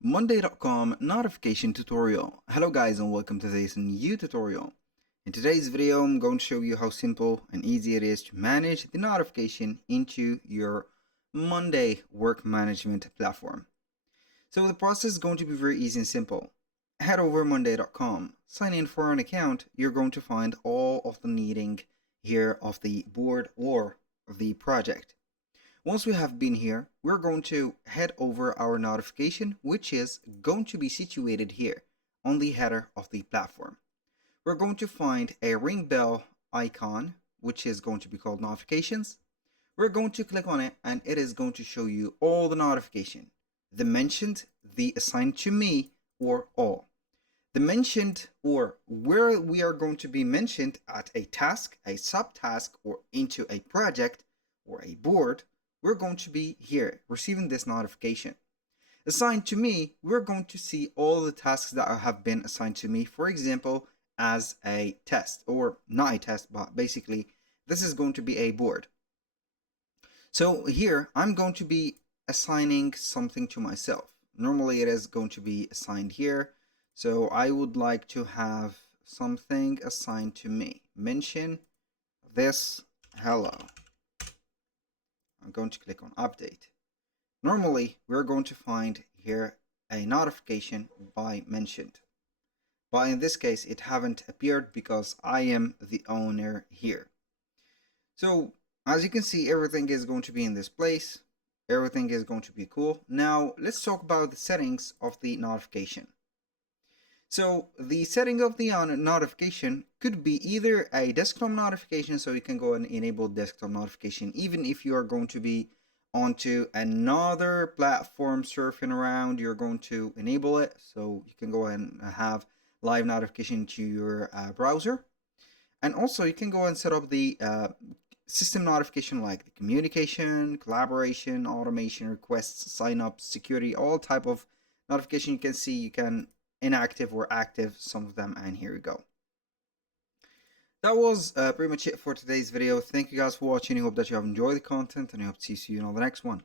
Monday.com notification tutorial. Hello guys and welcome to today's new tutorial. In today's video I'm going to show you how simple and easy it is to manage the notification into your Monday work management platform. So the process is going to be very easy and simple. Head over Monday.com, sign in for an account. You're going to find all of the needing here of the board or the project. Once we have been here, we're going to head over our notification, which is going to be situated here on the header of the platform. We're going to find a ring bell icon, which is going to be called notifications. We're going to click on it and it is going to show you all the notification, the mentioned, the assigned to me, or all. The mentioned, or where we are going to be mentioned at a task, a subtask, or into a project or a board, we're going to be here receiving this notification. Assigned to me, we're going to see all the tasks that have been assigned to me, for example, as a test, or not a test, but basically this is going to be a board. So here I'm going to be assigning something to myself. Normally it is going to be assigned here. So I would like to have something assigned to me. Mention this hello. I'm going to click on update. Normally, we're going to find here a notification by mentioned. But in this case, it haven't appeared because I am the owner here. So as you can see, everything is going to be in this place. Everything is going to be cool. Now let's talk about the settings of the notification. So the setting of the notification could be either a desktop notification, so you can go and enable desktop notification even if you are going to be onto another platform surfing around. You're going to enable it, so you can go ahead and have live notification to your browser. And also you can go and set up the system notification, like the communication, collaboration, automation, requests, sign up, security, all type of notification. You can see you can inactive or active some of them, and here we go. That was pretty much it for today's video. Thank you guys for watching. I hope that you have enjoyed the content, and I hope to see you in on the next one.